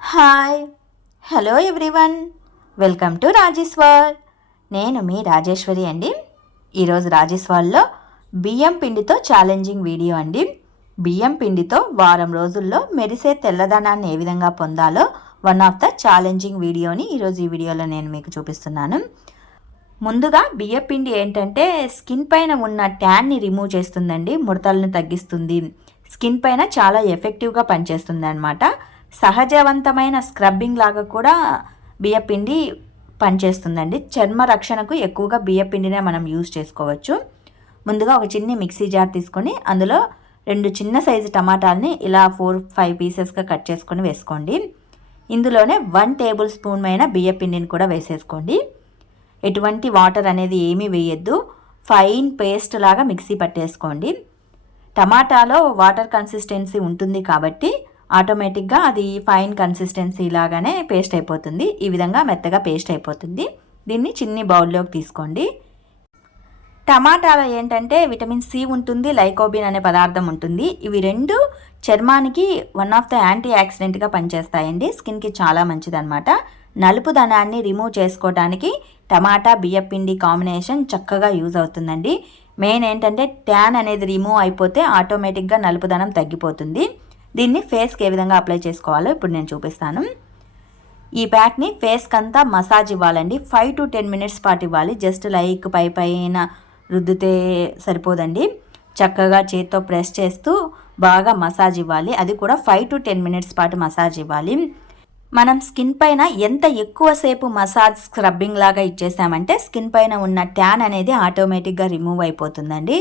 Hi hello everyone, welcome to Raji's world. నేను మీ రాజేశ్వరి అండి. ఈరోజు రాజీస్ వరల్డ్లో బియ్యం పిండితో ఛాలెంజింగ్ వీడియో అండి. బియ్యం పిండితో వారం రోజుల్లో మెరిసే తెల్లదనాన్ని ఏ విధంగా పొందాలో వన్ ఆఫ్ ద ఛాలెంజింగ్ వీడియోని ఈరోజు ఈ వీడియోలో నేను మీకు చూపిస్తున్నాను. ముందుగా బియ్యం పిండి ఏంటంటే స్కిన్ పైన ఉన్న ట్యాన్ని రిమూవ్ చేస్తుందండి, ముడతలను తగ్గిస్తుంది, స్కిన్ పైన చాలా ఎఫెక్టివ్గా పనిచేస్తుంది అన్నమాట. సహజవంతమైన స్క్రబ్బింగ్ లాగా కూడా బియ్యపిండి పనిచేస్తుందండి. చర్మ రక్షణకు ఎక్కువగా బియ్యపిండినే మనం యూజ్ చేసుకోవచ్చు. ముందుగా ఒక చిన్న మిక్సీ జార్ తీసుకొని అందులో 2 చిన్న సైజు టమాటాలని ఇలా 4-5 పీసెస్గా కట్ చేసుకొని వేసుకోండి. ఇందులోనే 1 టేబుల్ స్పూన్ అయిన బియ్యపిండిని కూడా వేసేసుకోండి. ఎటువంటి వాటర్ అనేది ఏమీ వేయద్దు, ఫైన్ పేస్ట్ లాగా మిక్సీ పట్టేసుకోండి. టమాటాలో వాటర్ కన్సిస్టెన్సీ ఉంటుంది కాబట్టి ఆటోమేటిక్గా అది ఫైన్ కన్సిస్టెన్సీ లాగానే పేస్ట్ అయిపోతుంది. ఈ విధంగా మెత్తగా పేస్ట్ అయిపోతుంది. దీన్ని చిన్ని బౌల్లోకి తీసుకోండి. టమాటాలో ఏంటంటే విటమిన్ సి ఉంటుంది, లైకోబిన్ అనే పదార్థం ఉంటుంది. ఇవి రెండు చర్మానికి వన్ ఆఫ్ ద యాంటీ ఆక్సిడెంట్గా పనిచేస్తాయండి. స్కిన్కి చాలా మంచిదన్నమాట. నలుపుదనాన్ని రిమూవ్ చేసుకోవడానికి టమాటా బియ్యపిండి కాంబినేషన్ చక్కగా యూజ్ అవుతుందండి. మెయిన్ ఏంటంటే ట్యాన్ అనేది రిమూవ్ అయిపోతే ఆటోమేటిక్గా నలుపుదనం తగ్గిపోతుంది. దీన్ని ఫేస్కి ఏ విధంగా అప్లై చేసుకోవాలో ఇప్పుడు నేను చూపిస్తాను. ఈ ప్యాక్ని ఫేస్కి అంతా మసాజ్ ఇవ్వాలండి. 5 to 10 మినిట్స్ పాటు ఇవ్వాలి. జస్ట్ లైక్ పైన రుద్దితే సరిపోదండి. చక్కగా చేత్తో ప్రెస్ చేస్తూ బాగా మసాజ్ ఇవ్వాలి. అది కూడా 5 to 10 మినిట్స్ పాటు మసాజ్ ఇవ్వాలి. మనం స్కిన్ పైన ఎంత ఎక్కువసేపు మసాజ్ స్క్రబ్బింగ్ లాగా ఇచ్చేసామంటే స్కిన్ పైన ఉన్న ట్యాన్ అనేది ఆటోమేటిక్గా రిమూవ్ అయిపోతుందండి.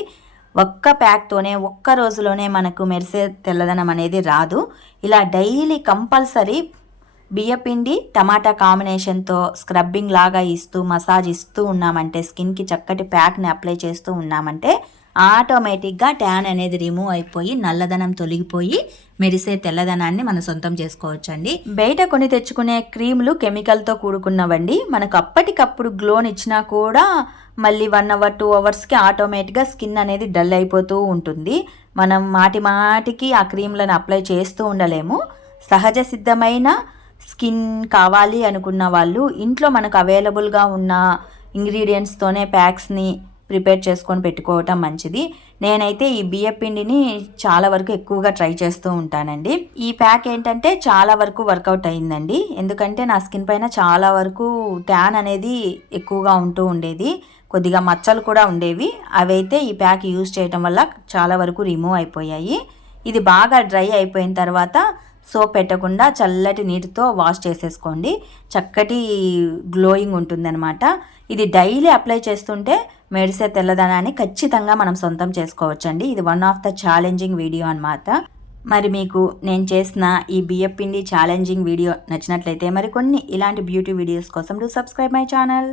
ఒక్క ప్యాక్తోనే ఒక్క రోజులోనే మనకు మెరిసే తెల్లదనం అనేది రాదు. ఇలా డైలీ కంపల్సరీ బియ్యపిండి టమాటా కాంబినేషన్తో స్క్రబ్బింగ్ లాగా ఇస్తూ మసాజ్ ఇస్తూ ఉన్నామంటే, స్కిన్కి చక్కటి ప్యాక్ని అప్లై చేస్తూ ఉన్నామంటే ఆటోమేటిక్గా ట్యాన్ అనేది రిమూవ్ అయిపోయి నల్లదనం తొలగిపోయి మెరిసే తెల్లదనాన్ని మనం సొంతం చేసుకోవచ్చండి. బయట కొని తెచ్చుకునే క్రీములు కెమికల్తో కూడుకున్నవండి. మనకు అప్పటికప్పుడు గ్లోని ఇచ్చినా కూడా మళ్ళీ 1 hour 2 hours ఆటోమేటిక్గా స్కిన్ అనేది డల్ అయిపోతూ ఉంటుంది. మనం మాటికి ఆ క్రీమ్లను అప్లై చేస్తూ ఉండలేము. సహజ సిద్ధమైన స్కిన్ కావాలి అనుకున్న వాళ్ళు ఇంట్లో మనకు అవైలబుల్గా ఉన్న ఇంగ్రీడియంట్స్తోనే ప్యాక్స్ని ప్రిపేర్ చేసుకొని పెట్టుకోవటం మంచిది. నేనైతే ఈ బియ్యపిండిని చాలా వరకు ఎక్కువగా ట్రై చేస్తూ ఉంటానండి. ఈ ప్యాక్ ఏంటంటే చాలా వరకు వర్కౌట్ అయిందండి. ఎందుకంటే నా స్కిన్ పైన చాలా వరకు ట్యాన్ అనేది ఎక్కువగా ఉంటూ ఉండేది, కొద్దిగా మచ్చలు కూడా ఉండేవి. అవైతే ఈ ప్యాక్ యూజ్ చేయటం వల్ల చాలా వరకు రిమూవ్ అయిపోయాయి. ఇది బాగా డ్రై అయిపోయిన తర్వాత సోప్ పెట్టకుండా చల్లటి నీటితో వాష్ చేసేసుకోండి. చక్కటి గ్లోయింగ్ ఉంటుందన్నమాట. ఇది డైలీ అప్లై చేస్తుంటే మెరిసే తెల్లదనాన్ని ఖచ్చితంగా మనం సొంతం చేసుకోవచ్చండి. ఇది one of the challenging video అన్నమాట. మరి మీకు నేను చేసిన ఈ బియ్యపిండి ఛాలెంజింగ్ వీడియో నచ్చినట్లయితే మరికొన్ని ఇలాంటి బ్యూటీ వీడియోస్ కోసం డూ సబ్స్క్రైబ్ మై ఛానల్.